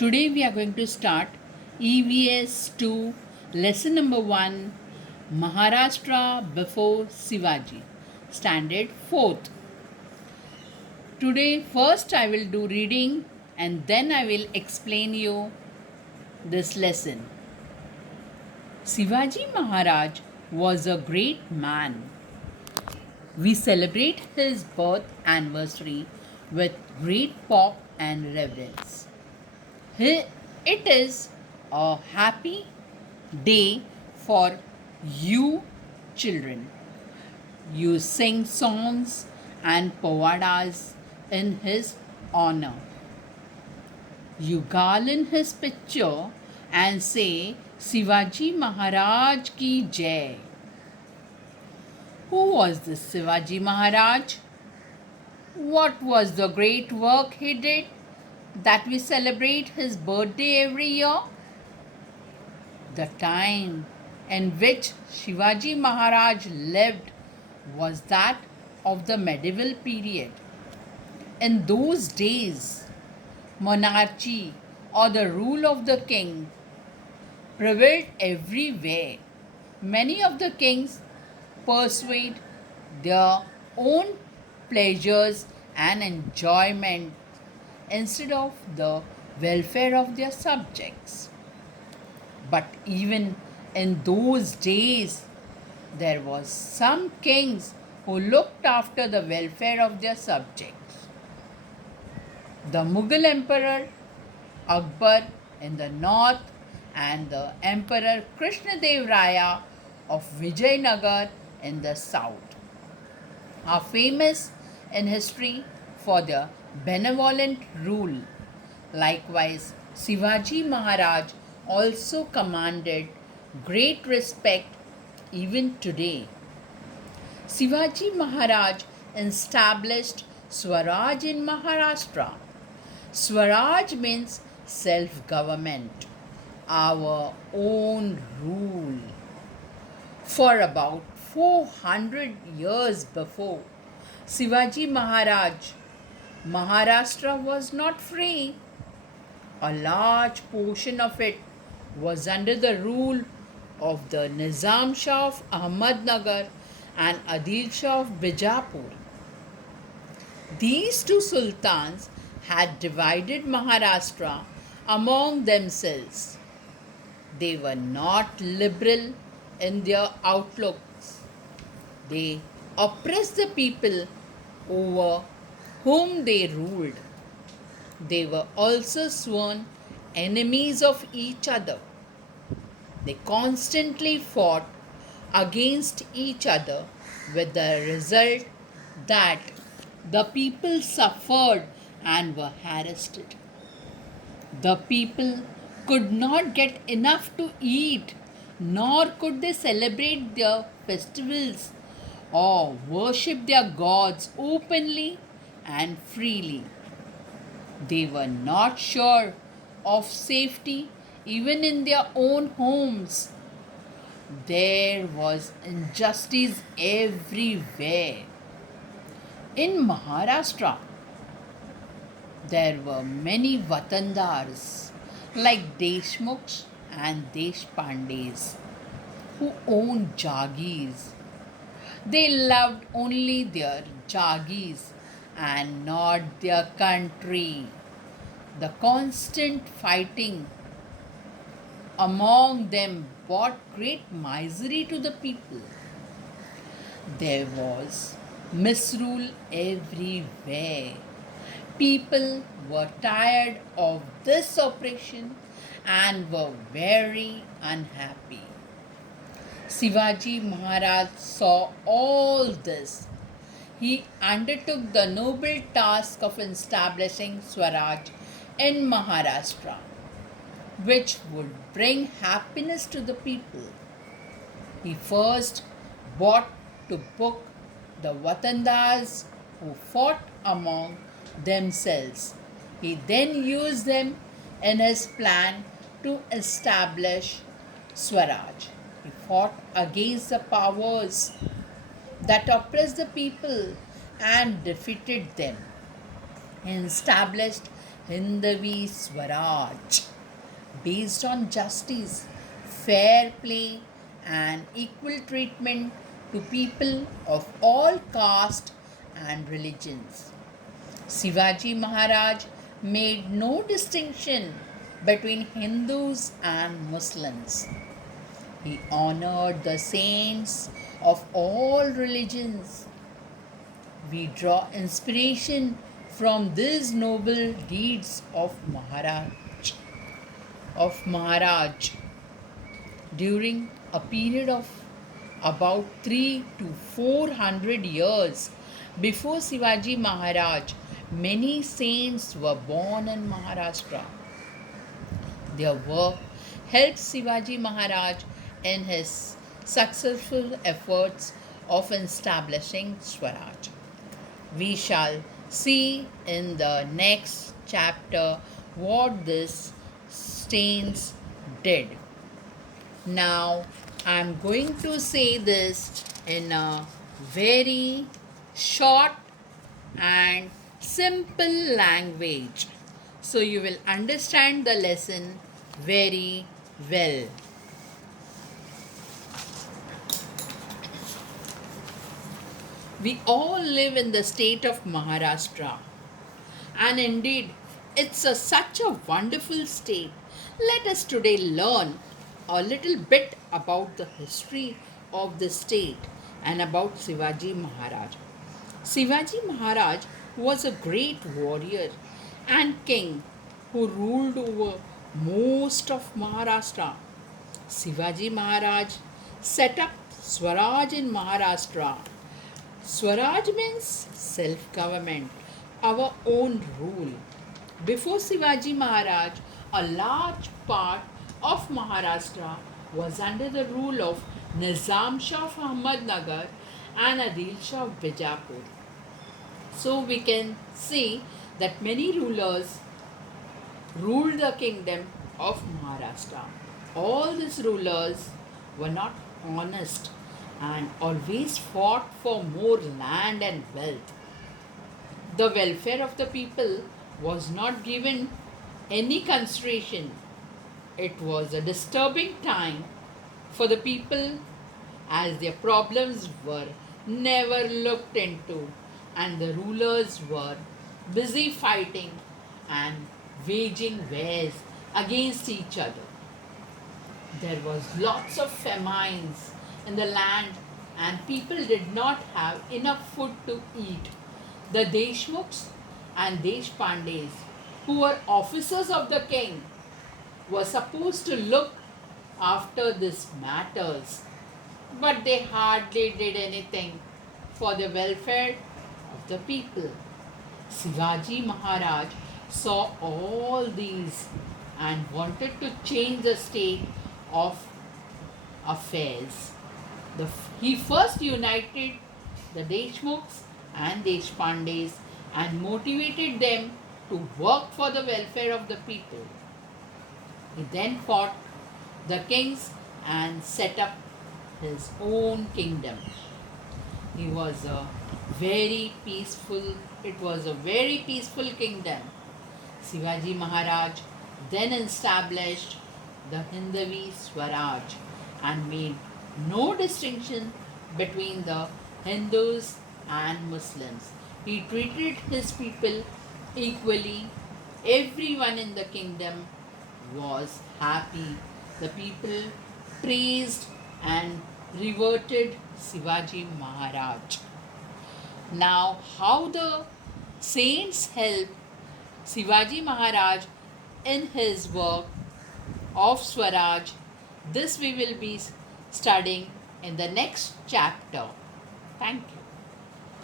Today we are going to start EVS 2 lesson number 1 Maharashtra before Shivaji standard 4th. Today first I will do reading and then I will explain you this lesson. Shivaji Maharaj was a great man. We celebrate his birth anniversary with great pomp and reverence. It is a happy day for you children. You sing songs and povadas in his honor. You garland his picture and say Shivaji Maharaj ki jai. Who was this Shivaji Maharaj? What was the great work he did that we celebrate his birthday every year? The time in which Shivaji Maharaj lived was that of the medieval period. In those days, monarchy or the rule of the king prevailed everywhere. Many of the kings pursued their own pleasures and enjoyment instead of the welfare of their subjects. But even in those days, there was some kings who looked after the welfare of their subjects. The Mughal Emperor Akbar in the north and the Emperor Krishnadev Raya of Vijayanagar in the south are famous in history for their benevolent rule. Likewise, Shivaji Maharaj also commanded great respect even today. Shivaji Maharaj established Swaraj in Maharashtra. Swaraj means self government, our own rule. For about 400 years before Shivaji Maharaj, Maharashtra was not free. A large portion of it was under the rule of the Nizam Shah of Ahmednagar and Adil Shah of Bijapur. These two sultans had divided Maharashtra among themselves. They were not liberal in their outlooks. They oppressed the people over whom they ruled. They were also sworn enemies of each other. They constantly fought against each other with the result that the people suffered and were harassed. The people could not get enough to eat, nor could they celebrate their festivals or worship their gods openly and freely. They were not sure of safety even in their own homes. There was injustice everywhere. In Maharashtra, there were many Vatandars like Deshmukhs and Deshpandes who owned Jagirs. They loved only their Jagirs and not their country. The constant fighting among them brought great misery to the people. There was misrule everywhere. People were tired of this oppression and were very unhappy. Shivaji Maharaj saw all this. He undertook the noble task of establishing Swaraj in Maharashtra, which would bring happiness to the people. He first brought to book the Vatandars who fought among themselves. He then used them in his plan to establish Swaraj. He fought against the powers that oppressed the people and defeated them. He established Hindavi Swaraj, based on justice, fair play, and equal treatment to people of all caste and religions. Shivaji Maharaj made no distinction between Hindus and Muslims. He honored the saints of all religions. We draw inspiration from these noble deeds of Maharaj during a period of about 3 to 400 years before Shivaji Maharaj. Many saints were born in Maharashtra. Their work helped Shivaji Maharaj in his successful efforts of establishing Swaraj. We shall see in the next chapter what these saints did. Now, I'm going to say this in a very short and simple language so you will understand the lesson very well. We all live in the state of Maharashtra, and indeed, it's such a wonderful state. Let us today learn a little bit about the history of the state and about Shivaji Maharaj. Shivaji Maharaj was a great warrior and king who ruled over most of Maharashtra. Shivaji Maharaj set up Swaraj in Maharashtra. Swaraj means self government, our own rule. Before Shivaji Maharaj, a large part of Maharashtra was under the rule of Nizam Shah of Ahmednagar and Adil Shah of Bijapur. So we can see that many rulers ruled the kingdom of Maharashtra. All these rulers were not honest and always fought for more land and wealth. The welfare of the people was not given any consideration. It was a disturbing time for the people as their problems were never looked into and the rulers were busy fighting and waging wars against each other. There was lots of famines in the land and people did not have enough food to eat. The Deshmukhs and Deshpandes, who were officers of the king, were supposed to look after these matters, but they hardly did anything for the welfare of the people. Shivaji Maharaj saw all these and wanted to change the state of affairs. He first united the Deshmukhs and Deshpandes and motivated them to work for the welfare of the people. He then fought the kings and set up his own kingdom. He was a very peaceful, it was a very peaceful kingdom. Shivaji Maharaj then established the Hindavi Swaraj and made no distinction between the Hindus and Muslims. He treated his people equally. Everyone in the kingdom was happy. The people praised and reverted Shivaji Maharaj. Now, how the saints helped Shivaji Maharaj in his work of Swaraj, this we will be studying in the next chapter. Thank you.